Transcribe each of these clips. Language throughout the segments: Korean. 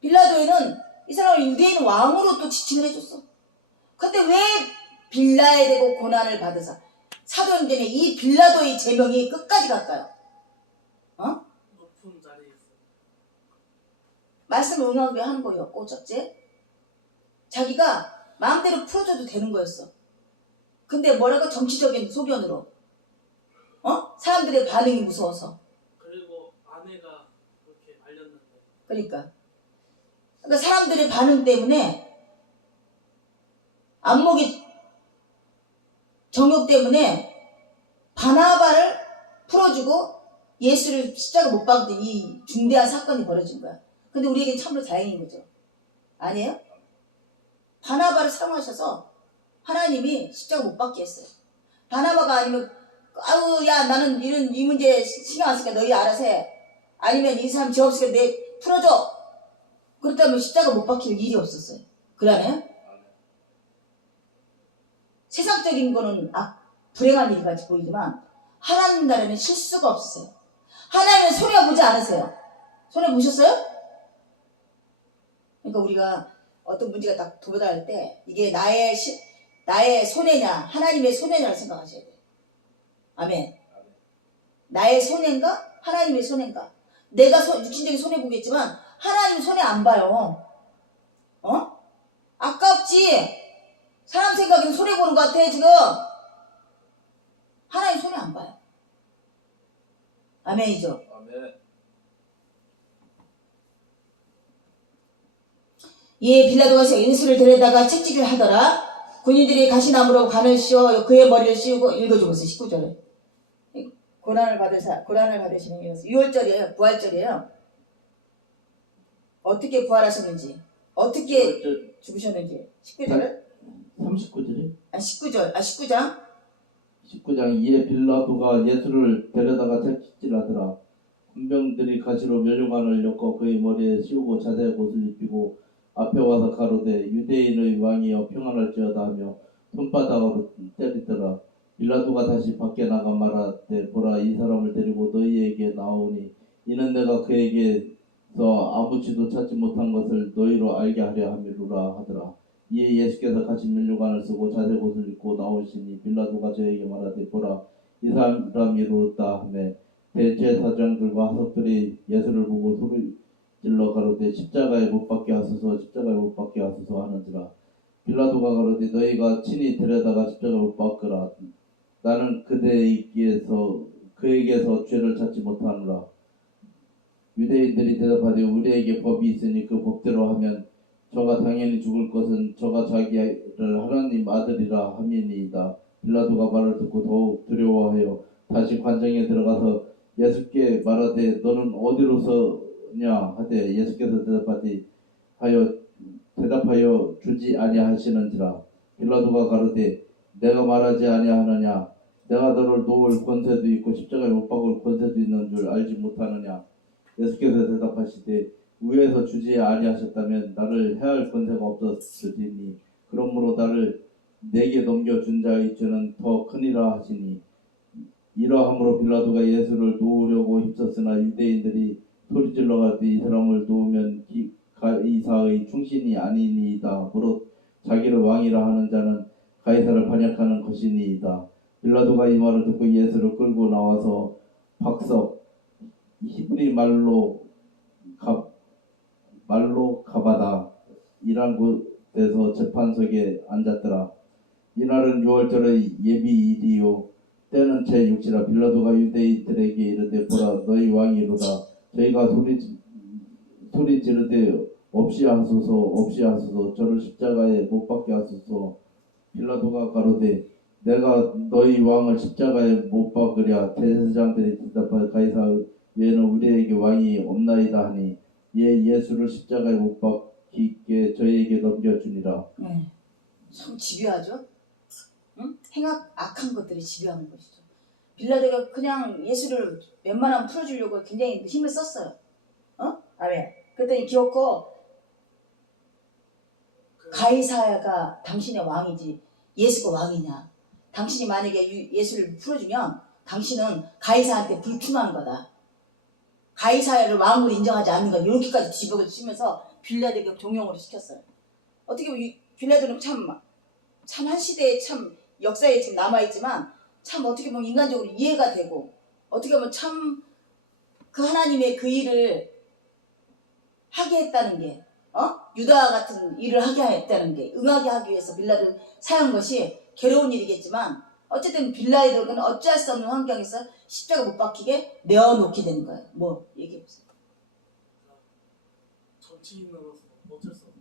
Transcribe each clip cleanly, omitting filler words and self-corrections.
빌라도에는 이 사람을 유대인 왕으로 또 지칭을 해줬어. 근데 왜 빌라에 대고 고난을 받으사? 사도행전에 이 빌라도의 제명이 끝까지 갈까요? 높은 자리에 있어. 말씀을 응하게 하는 거였고, 첫째, 자기가 마음대로 풀어줘도 되는 거였어. 근데 뭐라고? 정치적인 소견으로. 사람들의 반응이 무서워서. 그리고 아내가 그렇게 말렸는데. 그러니까 사람들의 반응 때문에, 안목이 정욕 때문에 바나바를 풀어주고 예수를 십자가 못 박던 이 중대한 사건이 벌어진 거야. 근데 우리에게 참으로 다행인 거죠. 아니에요? 바나바를 사용하셔서 하나님이 십자가 못 박게 했어요. 바나바가 아니면 아우 야 나는 이 문제 신경 안 쓰니까 너희 알아서 해. 아니면 이 사람 죄 없으니까 내 풀어줘. 그렇다면 십자가 못 박힐 일이 없었어요. 그러네요? 세상적인 거는 불행한 일 같이 보이지만 하나님 나라는 실수가 없으세요. 하나님은 손해보지 않으세요. 손해보셨어요? 그러니까 우리가 어떤 문제가 딱 도달할 때 이게 나의 손해냐 하나님의 손해냐를 생각하셔야 돼요. 아멘. 나의 손해인가 하나님의 손해인가. 내가 육신적인 손해보겠지만 하나님 손해 안 봐요. 아깝지. 사람 생각에는 손해보는 것 같아 지금. 하나님 손해 안 봐요. 아멘이죠. 아멘. 이에 빌라도가 예수를 데려다가 채찍을 하더라. 군인들이 가시나무로 관을 씌워 그의 머리를 씌우고 읽어주면서 19절에 고난을 받으시는 이유는 6월절이에요. 부활절이에요. 어떻게 부활하셨는지, 어떻게 죽으셨는지 19절에 39절이? 19장 19장 이에 빌라도가 예수를 데려다가 채찍질하더라. 군병들이 가시로 면류관을 엮어 그의 머리에 씌우고 자세히 옷을 입히고 앞에 와서 가로되 유대인의 왕이여 평안할지어다 하며 손바닥으로 때리더라. 빌라도가 다시 밖에 나가 말하되 보라 이 사람을 데리고 너희에게 나오니 이는 내가 그에게서 아무지도 찾지 못한 것을 너희로 알게 하려 함이루라 하더라. 이에 예수께서 가신 면류관을 쓰고 자색 옷을 입고 나오시니 빌라도가 저에게 말하되 보라 이 사람이 이루었다 하며 대제사장들과 하석들이 예수를 보고 소리질러 가로되 십자가에 못 박게 하소서 십자가에 못 박게 하소서 하는지라. 빌라도가 가로되 너희가 친히 데려다가 십자가에 못 박으라. 나는 그에게서 죄를 찾지 못하노라. 유대인들이 대답하되 우리에게 법이 있으니 그 법대로 하면 저가 당연히 죽을 것은 저가 자기를 하나님 아들이라 함이니이다. 빌라도가 말을 듣고 더욱 두려워하여 다시 관정에 들어가서 예수께 말하되 너는 어디로서냐 하되 예수께서 대답하여 주지 아니하시는지라. 빌라도가 가로되 내가 말하지 아니하느냐 내가 너를 놓을 권세도 있고 십자가에 못 박을 권세도 있는 줄 알지 못하느냐. 예수께서 대답하시되 위에서 주지 아니하셨다면 나를 해할 권세가 없었으리니 그러므로 나를 내게 넘겨준 자의 죄는 더 크니라 하시니 이러함으로 빌라도가 예수를 놓으려고 힘썼으나 유대인들이 소리질러 가되 이 사람을 놓으면 가이사의 충신이 아니니이다. 무릇 자기를 왕이라 하는 자는 가이사를 반역하는 것이니이다. 빌라도가 이 말을 듣고 예수를 끌고 나와서 박석 히브리 말로 가바다 이란 곳에서 재판석에 앉았더라. 이날은 6월절의 예비일이요 때는 제6시라. 빌라도가 유대인들에게 이르되 보라 너희 왕이 이르다. 저희가 소리 지르되 없이 하소서 저를 십자가에 못 박게 하소서. 빌라도가 가로되 내가 너희 왕을 십자가에 못 박으랴. 대제사장들이 대답하여 가이사 외에는 우리에게 왕이 없나이다 하니 이에 예수를 십자가에 못 박히게 저희에게 넘겨주니라. 참 집요하죠. 행악 악한 것들이 집요한 것이죠. 빌라도가 그냥 예수를 웬만하면 풀어주려고 굉장히 힘을 썼어요. 아멘. 그랬더니 기어코 가이사야가 당신의 왕이지 예수가 왕이냐. 당신이 만약에 예수를 풀어주면 당신은 가이사한테 불충하는 거다. 가이사야를 왕으로 인정하지 않는 것 이렇게까지 뒤집어 치면서 빌라도에게 종용으로 시켰어요. 어떻게 보면 빌라도는 참 한 시대에 참 역사에 지금 남아있지만 참 어떻게 보면 인간적으로 이해가 되고 어떻게 보면 참 그 하나님의 그 일을 하게 했다는 게 유다 같은 일을 하게 했다는 게 응하게 하기 위해서 빌라도를 사용한 것이 괴로운 일이겠지만 어쨌든 빌라도는 어찌할 수 없는 환경에서 십자가 못 박히게 내어놓게 되는 거예요. 뭐 얘기해보세요. 정치인으로서 어쩔 수 없죠.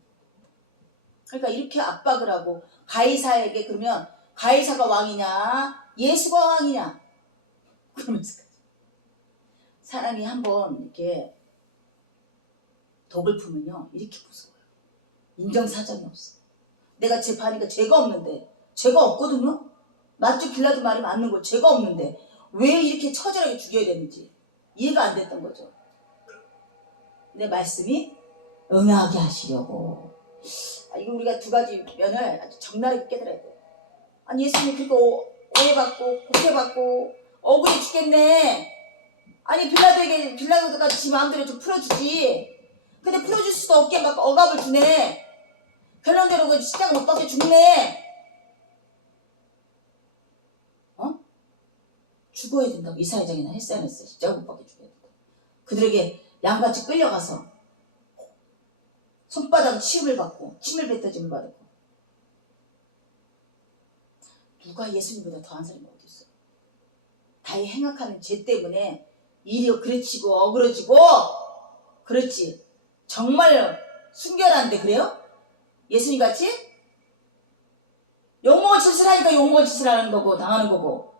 그러니까 이렇게 압박을 하고 가이사에게 그러면 가이사가 왕이냐 예수가 왕이냐 그러면서 사람이 한번 이렇게 독을 품으면요 이렇게 무서워요. 인정사정이 없어. 내가 재판이니까 죄가 없는데 죄가 없거든요. 맞죠? 빌라도 말이 맞는 거 죄가 없는데 왜 이렇게 처절하게 죽여야 되는지 이해가 안 됐던 거죠. 내 말씀이 응하게 하시려고. 이거 우리가 두 가지 면을 아주 적나라하게 깨달아야 돼요. 아니 예수님이 그거 오해받고 고개받고 억울해 죽겠네. 아니 빌라도가 지 마음대로 좀 풀어주지. 근데 풀어줄 수도 없게 막 억압을 주네. 결론대로 그 십자가 못 박혀 죽네. 죽어야 된다고 이사야장이나 했어야 했어. 십자가 못 박혀 죽어야 된다. 그들에게 양같이 끌려가서 손바닥 치움을 받고 침을 뱉어짐을 받았고 누가 예수님보다 더한 사람이 어디 있어요? 다이 행악하는 죄 때문에 일이 그르치고 어그러지고 그렇지 정말 순결한데 그래요? 예수님 같이? 욕먹을 짓을 하니까 욕먹을 짓을 하는 거고 당하는 거고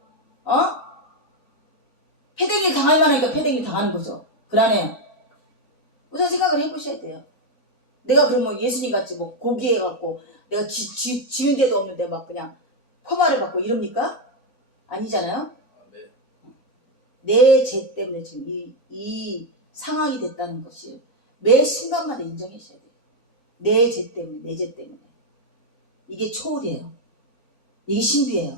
패댕이 당할 만하니까 패댕이 당하는 거죠. 그러네요. 우선 생각을 해보셔야 돼요. 내가 그러면 예수님 같이 뭐 고귀해갖고 내가 지은 데도 없는데 막 그냥 포마를 받고 이럽니까? 아니잖아요. 내 죄 때문에 지금 이 상황이 됐다는 것이 매 순간마다 인정하셔야 돼요. 내 죄 때문에 내 죄 때문에 이게 초월이에요. 이게 신비예요.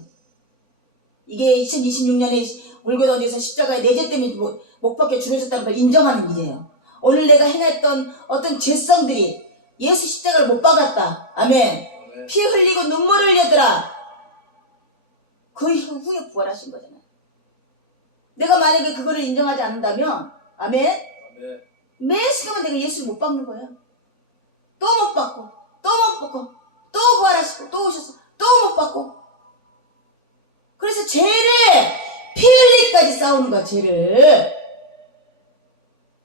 이게 2026년에 울고 던져서 십자가에 내 죄 때문에 못 박혀 줄여졌다는 걸 인정하는 일이에요. 오늘 내가 행했던 어떤 죄성들이 예수 십자가를 못 박았다. 아멘. 피 흘리고 눈물을 흘렸더라. 그 후에 부활하신 거잖아요. 내가 만약에 그거를 인정하지 않는다면 아멘. 매 시간만 내가 예수를 못 박는 거예요. 또 못 박고 또 못 박고 또 부활하시고 또 오셔서 또 못 박고 그래서 죄를 피 흘리기까지 싸우는 거야. 죄를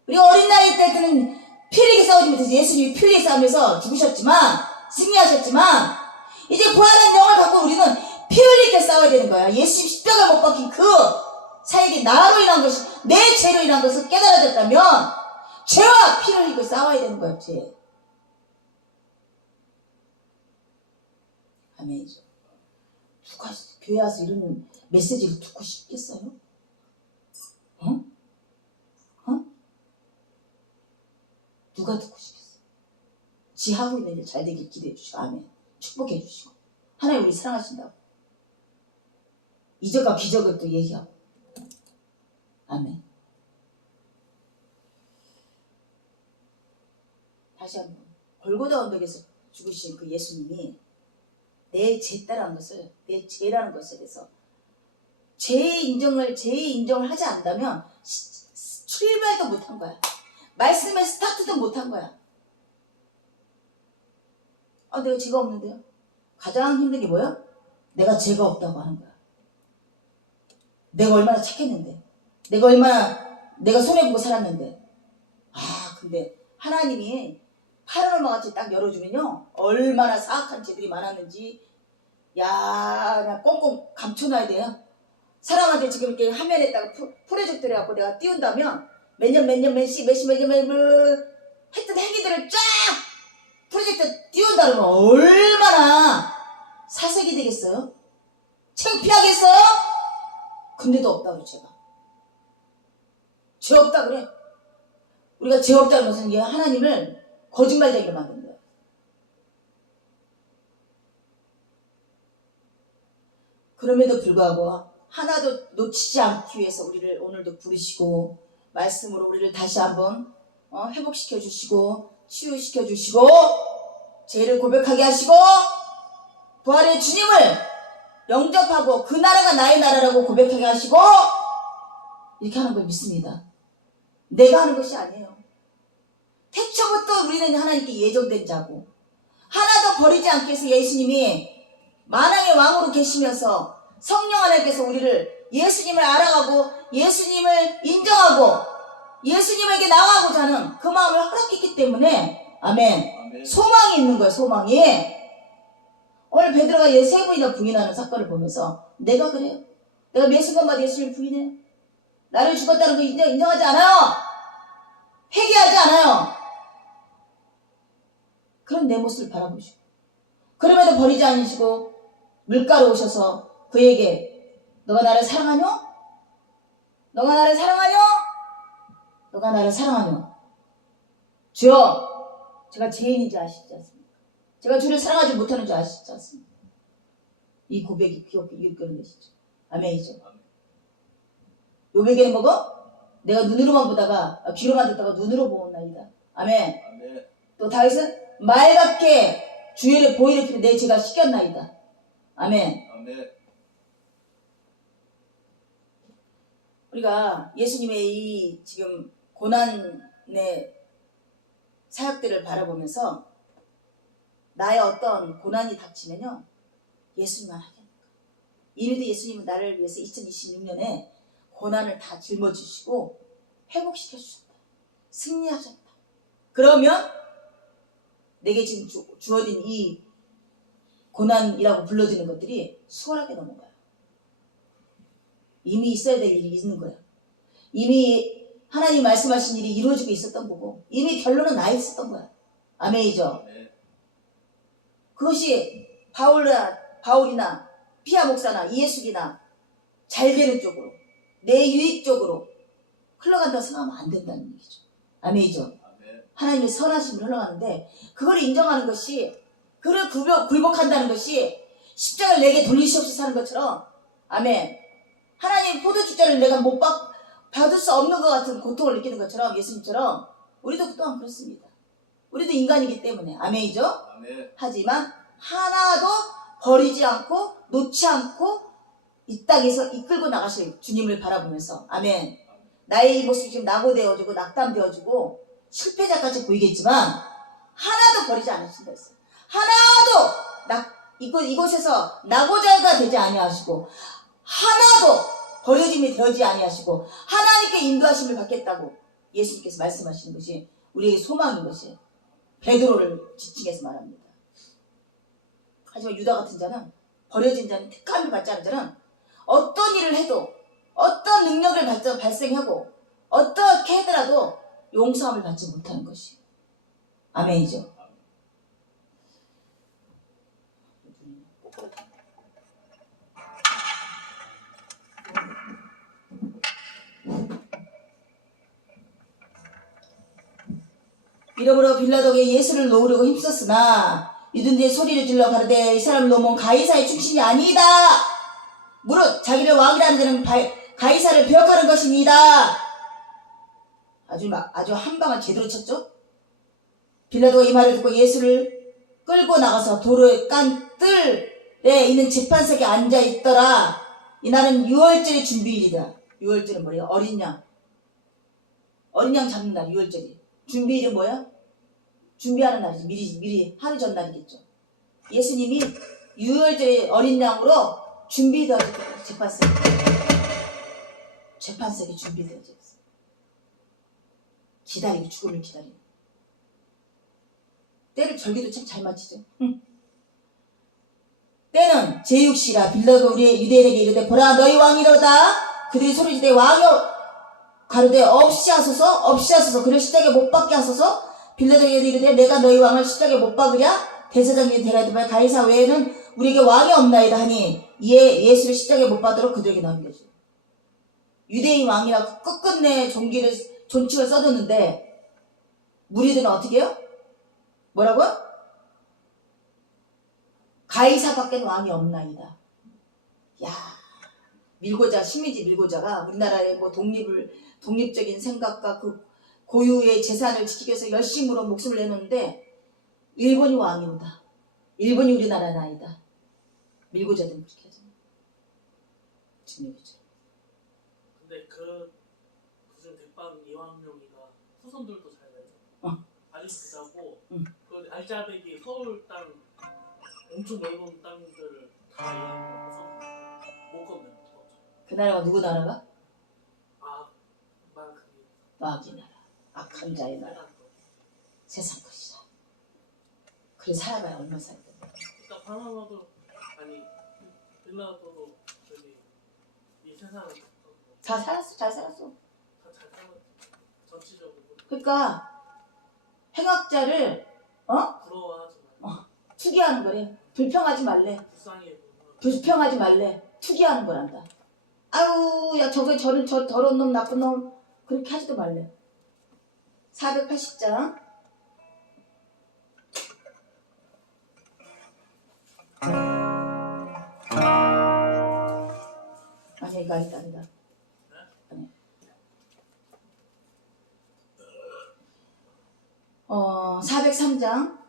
우리 어린 나이 때는 피 흘리게 싸우지 못해서 예수님이 피 흘리게 싸우면서 죽으셨지만 승리하셨지만 이제 부활한 영을 갖고 우리는 피 흘리게 싸워야 되는 거야. 예수님 십자가 못 박힌 그 사역이 나로 인한 것이 내 죄로 인한 것을 깨달아졌다면 죄와 피를 흘리고 싸워야 되는 거야. 죄. 아멘이죠. 누가 교회 와서 이런 메시지를 듣고 싶겠어요? 누가 듣고 싶겠어요? 지 하고 있는 일 잘 되길 기대해 주시고 아멘. 축복해 주시고 하나님 우리 사랑하신다고 이적과 기적을 또 얘기하고 아멘. 다시 한번 골고다 언덕에서 죽으신 그 예수님이 내 죄라는 것을 내 죄라는 것에 대해서 죄의 인정을 하지 않는다면 출발도 못한 거야. 말씀의 스타트도 못한 거야. 내가 죄가 없는데요. 가장 힘든 게 뭐야? 내가 죄가 없다고 하는 거야. 내가 얼마나 착했는데 내가 손해보고 살았는데 근데 하나님이 파라노마같이 딱 열어주면요 얼마나 사악한 죄들이 많았는지 그냥 꽁꽁 감춰놔야 돼요. 사람한테 지금 이렇게 화면에다가 프로젝트를 해갖고 내가 띄운다면 몇십 했던 행위들을 쫙 프로젝트 띄운다 그러면 얼마나 사색이 되겠어요? 창피하겠어요? 근데도 없다고 제가 죄 없다 그래. 우리가 죄 없다는 것은 이게 하나님을 거짓말쟁이로 만든 거예요. 그럼에도 불구하고 하나도 놓치지 않기 위해서 우리를 오늘도 부르시고 말씀으로 우리를 다시 한번 회복시켜 주시고 치유시켜 주시고 죄를 고백하게 하시고 부활의 주님을 영접하고 그 나라가 나의 나라라고 고백하게 하시고 이렇게 하는 걸 믿습니다. 내가 하는 것이 아니에요. 태초부터 우리는 하나님께 예정된 자고 하나도 버리지 않기 위해서 예수님이 만왕의 왕으로 계시면서 성령 하나님께서 우리를 예수님을 알아가고 예수님을 인정하고 예수님에게 나아가고자 하는 그 마음을 허락했기 때문에 아멘. 소망이 있는 거예요. 소망이. 오늘 베드로가 세 번이나 부인하는 사건을 보면서 내가 그래요. 내가 매 순간마다 예수님을 부인해요. 나를 죽었다는 거 인정하지 않아요. 회개하지 않아요. 그런 내 모습을 바라보시고 그럼에도 버리지 않으시고 물가로 오셔서 그에게 너가 나를 사랑하뇨? 너가 나를 사랑하뇨? 너가 나를 사랑하뇨? 주여 제가 죄인인지 아시지 않습니까? 제가 주를 사랑하지 못하는 줄 아시지 않습니까? 이 고백이 귀엽게 이끌어내시죠. 아멘이죠. 요백에는 뭐고? 내가 눈으로만 보다가 귀로만 듣다가 눈으로 보았나이다. 아멘. 또 다윗은 말밖에 주의를 보이를 필요 내 죄가 씻겼나이다. 아멘. 우리가 예수님의 이 지금 고난의 사역들을 바라보면서 나의 어떤 고난이 닥치면요 예수님만 하게 합니다. 이미도 예수님은 나를 위해서 2026년에 고난을 다 짊어지시고 회복시켜 주셨다. 승리하셨다. 그러면 내게 지금 주어진 이 고난이라고 불러지는 것들이 수월하게 넘어가요. 이미 있어야 될 일이 있는 거야. 이미 하나님 말씀하신 일이 이루어지고 있었던 거고 이미 결론은 나 있었던 거야. 아멘이죠. 그것이 바울이나 피아 목사나 이해숙이나 잘 되는 쪽으로 내 유익 쪽으로 흘러간다고 생각하면 안 된다는 얘기죠. 아멘이죠. 하나님의 선하심을 흘러가는데 그걸 인정하는 것이 그를 굴복한다는 것이 십자가를 내게 돌리시옵소서 하는 것처럼 아멘. 하나님 포도주자를 내가 못 받을 수 없는 것 같은 고통을 느끼는 것처럼 예수님처럼 우리도 또한 그렇습니다. 우리도 인간이기 때문에 아멘이죠. 아멘. 하지만 하나도 버리지 않고 놓지 않고 이 땅에서 이끌고 나가실 주님을 바라보면서 아멘. 나의 이 모습이 지금 낙오되어지고 낙담되어지고 실패자까지 보이겠지만 하나도 버리지 않으신다 했어요. 하나도 이곳에서 낙오자가 되지 아니하시고 하나도 버려짐이 되지 아니하시고 하나님께 인도하심을 받겠다고 예수님께서 말씀하시는 것이 우리에게 소망인 것이에요. 베드로를 지칭해서 말합니다. 하지만 유다 같은 자는 버려진 자는 택함을 받지 않은 자는 어떤 일을 해도 어떤 능력을 발생하고 어떻게 하더라도 용서함을 받지 못하는 것이에요. 아멘이죠. 이러므로 빌라도에게 예수를 놓으려고 힘썼으나 유대인들이 소리를 질러 가로되 이 사람을 놓으면 가이사의 충신이 아니다. 무릇 자기를 왕이라는 자는 가이사를 배역하는 것입니다. 아주 한 방을 제대로 쳤죠. 빌라도가 이 말을 듣고 예수를 끌고 나가서 도로의 깐 뜰에 있는 재판석에 앉아 있더라. 이날은 유월절의 준비일이다. 유월절은 뭐예요? 어린 양 잡는 날 유월절이. 준비일이 뭐야? 준비하는 날이지. 미리 하루 전날이겠죠. 예수님이 유월절의 어린 양으로 준비되어져 있어요. 재판석에 준비되어져 있어요. 기다리고 죽음을 기다리고. 때를 절기도 참 잘 맞히죠. 때는 제6시라 빌라도 우리 유대인에게 이르되 보라 너희 왕이로다. 그들이 소리지되 왕이여 가로되 없이 하소서 그를 십자가에 못 박게 하소서. 빌라도에게 이르되 내가 너희 왕을 십자가에 못 박으랴. 대제사장이 대라드말 가이사 외에는 우리에게 왕이 없나이다 하니 이에 예수를 십자가에 못 박도록 그들에게 넘겨줘. 유대인 왕이라고 끝끝내 존칭을 써줬는데 무리들은 어떻게 해요? 뭐라고요? 가이사밖에 왕이 없나이다. 야, 식민지 밀고자가 우리나라의 뭐 독립적인 생각과 그 고유의 재산을 지키기 위해서 열심으로 목숨을 내놓는데 일본이 왕이로다. 일본이 우리나라는 아니다. 밀고자든 그렇게 하잖아. 진리죠. 근데 그중 대빵 이왕명이가 후손들도 잘 살죠. 아주 부자고 그 알짜배기 서울 땅 엄청 넓은 땅들을 다 이왕명 후손 못 건네는 거죠. 그 나라가 누구 나라가? 막 마귀 나라. 악한 자의 나라. 세상 것이다. 그래 살아봐야 얼마 살든. 그러니까 바나나도 아니 빌라도도 저기 이 세상을 다 살았어. 잘 살았어. 다잘 살았 전체적으로 그러니까 행악자를 부러워하지 말고 투기하는 거래. 불평하지 말래. 불쌍해 보면 불평하지 말래. 투기하는 거란다. 아유 야 저게 저런 저 더러운 놈 나쁜 놈 그렇게 하지도 말래. 480장 아니 이거 아니다 아니다. 아니. 403장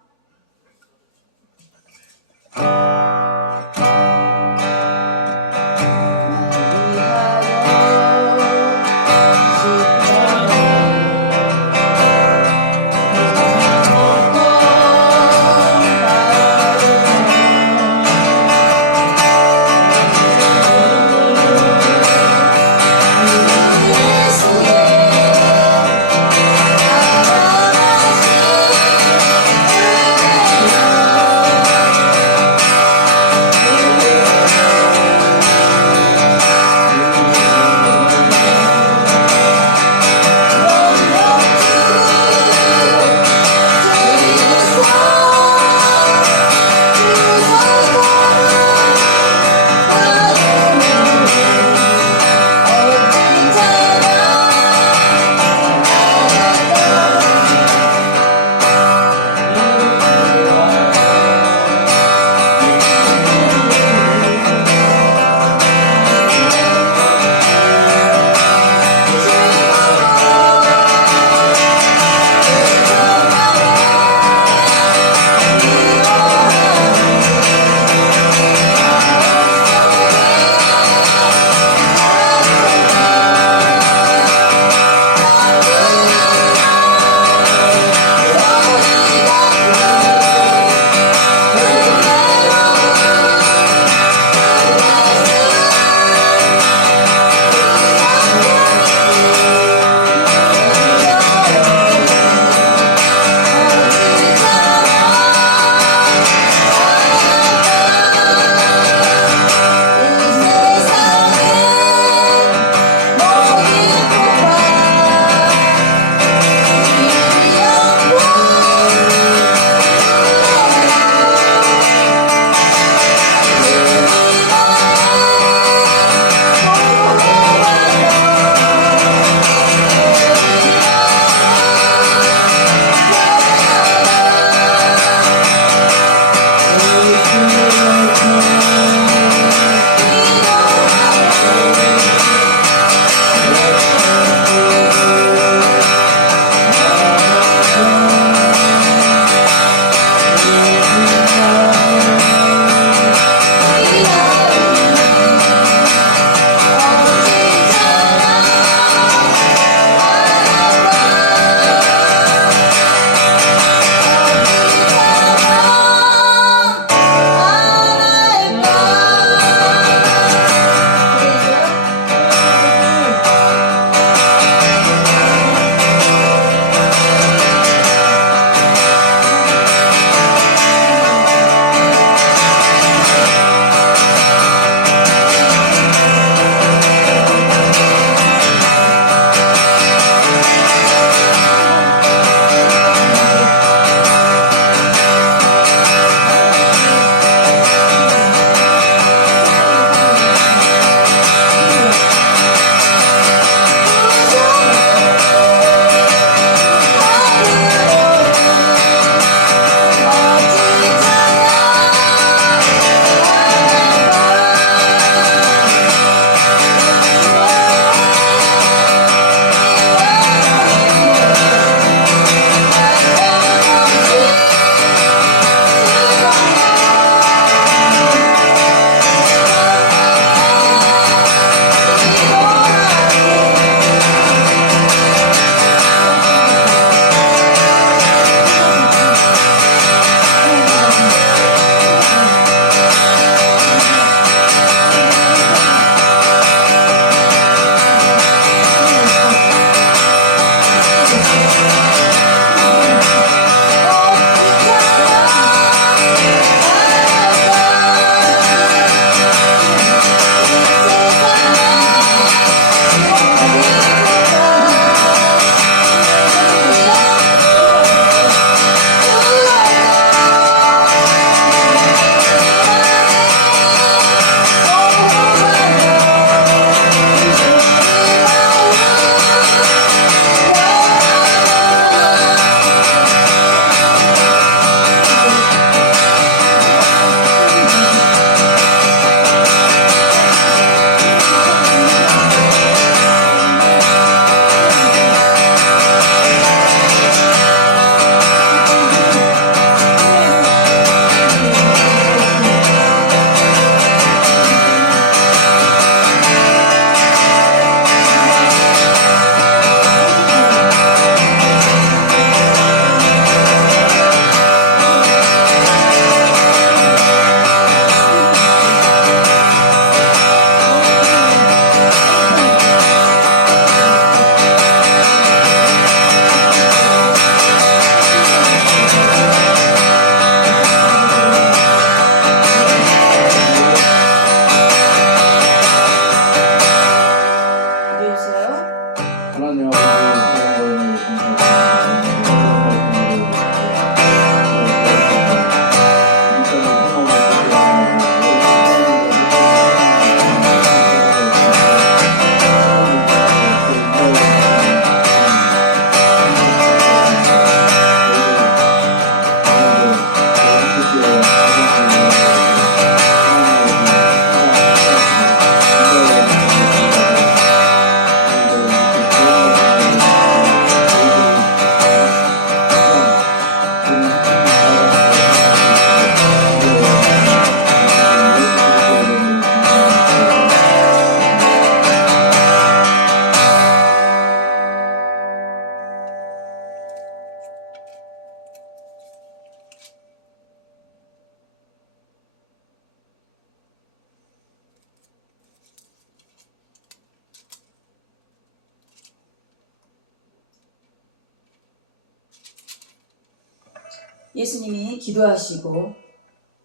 예수님이 기도하시고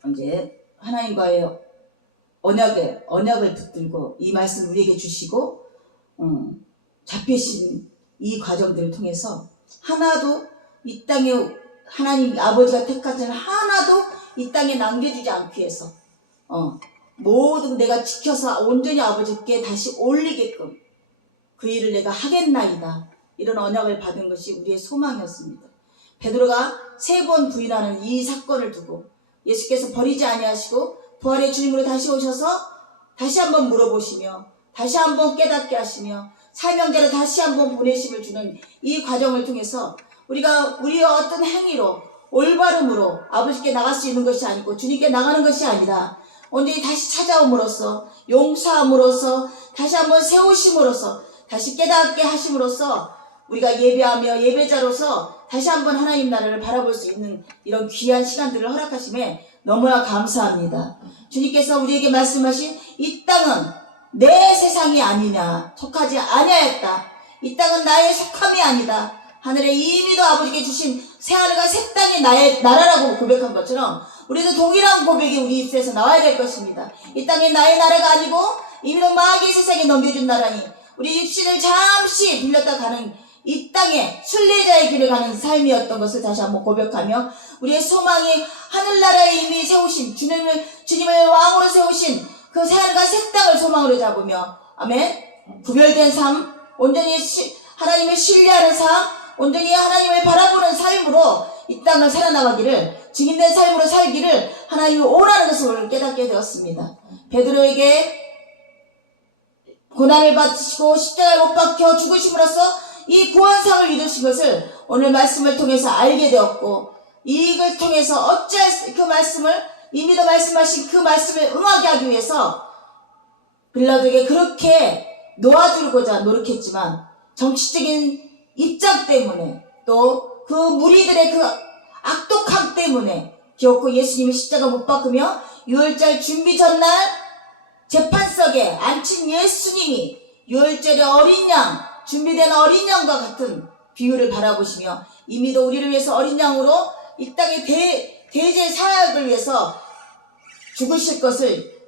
이제 하나님과의 언약을 붙들고 이 말씀 우리에게 주시고 잡히신 이 과정들을 통해서 하나도 이 땅에 하나님 아버지가 택하신 하나도 이 땅에 남겨주지 않기 위해서 모든 내가 지켜서 온전히 아버지께 다시 올리게끔 그 일을 내가 하겠나이다. 이런 언약을 받은 것이 우리의 소망이었습니다. 베드로가 3번 부인하는 이 사건을 두고 예수께서 버리지 아니하시고 부활의 주님으로 다시 오셔서 다시 한번 물어보시며 다시 한번 깨닫게 하시며 사명자를 다시 한번 보내심을 주는 이 과정을 통해서 우리가 우리의 어떤 행위로 올바름으로 아버지께 나갈 수 있는 것이 아니고 주님께 나가는 것이 아니라 온전히 다시 찾아옴으로써 용서함으로써 다시 한번 세우심으로써 다시 깨닫게 하심으로써 우리가 예배하며 예배자로서 다시 한번 하나님 나라를 바라볼 수 있는 이런 귀한 시간들을 허락하심에 너무나 감사합니다. 주님께서 우리에게 말씀하신 이 땅은 내 세상이 아니냐, 속하지 아니하였다. 이 땅은 나의 속함이 아니다. 하늘에 이미도 아버지께 주신 새하늘과 새 땅이 나의 나라라고 고백한 것처럼 우리도 동일한 고백이 우리 입술에서 나와야 될 것입니다. 이 땅이 나의 나라가 아니고 이미도 마귀의 세상에 넘겨준 나라니 우리 입술을 잠시 빌렸다 가는 이 땅에 순례자의 길을 가는 삶이었던 것을 다시 한번 고백하며 우리의 소망이 하늘나라에 이미 세우신 주님을 왕으로 세우신 그 새하늘과 새 땅을 소망으로 잡으며 아멘. 구별된 삶, 온전히 하나님을 신뢰하는 삶, 온전히 하나님을 바라보는 삶으로 이 땅을 살아나가기를 증인된 삶으로 살기를 하나님이 원하는 것을 오늘 깨닫게 되었습니다. 베드로에게 고난을 받으시고 십자가에 못 박혀 죽으심으로써 이 구원상을 이루신 것을 오늘 말씀을 통해서 알게 되었고 이걸 통해서 어찌할 그 말씀을 이미도 말씀하신 그 말씀을 응하게 하기 위해서 빌라도에게 그렇게 놓아주고자 노력했지만 정치적인 입장 때문에 또 그 무리들의 그 악독함 때문에 기어코 예수님이 십자가 못 박으며 유월절 준비 전날 재판석에 앉힌 예수님이 유월절의 어린 양, 준비된 어린 양과 같은 비유를 바라보시며 이미도 우리를 위해서 어린 양으로 이 땅의 대제 사역을 위해서 죽으실 것을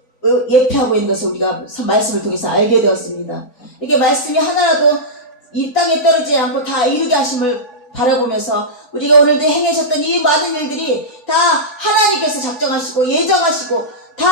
예표하고 있는 것을 우리가 말씀을 통해서 알게 되었습니다. 이렇게 말씀이 하나라도 이 땅에 떨어지지 않고 다 이루게 하심을 바라보면서 우리가 오늘도 행하셨던 이 많은 일들이 다 하나님께서 작정하시고 예정하시고 다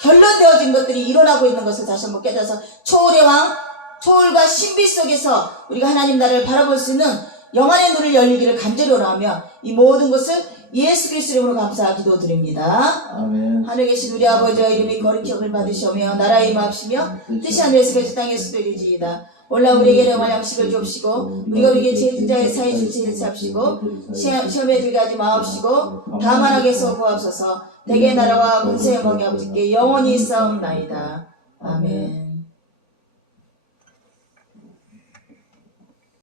결론되어진 것들이 일어나고 있는 것을 다시 한번 깨달아서 초월의 왕, 초월과 신비 속에서 우리가 하나님 나라를 바라볼 수 있는 영안의 눈을 열리기를 간절히 원하며 이 모든 것을 예수 그리스도 이름으로 감사 기도드립니다. 아멘. 하늘에 계신 우리 아버지의 이름이 거룩히 여김을 받으시오며 나라의 임하옵시며 뜻이 하늘에서 그렇듯 땅에서도 이루어지이다. 올라 우리에게 영원한 양식을 주옵시고 우리가 우리에게 죄진 자의 사이 주시를 잡시고 시험에 들게 하지 마옵시고 다만 악에서 구하옵소서. 대개 나라와 권세의 영광이 아버지께 영원히 있사옵나이다. 아멘.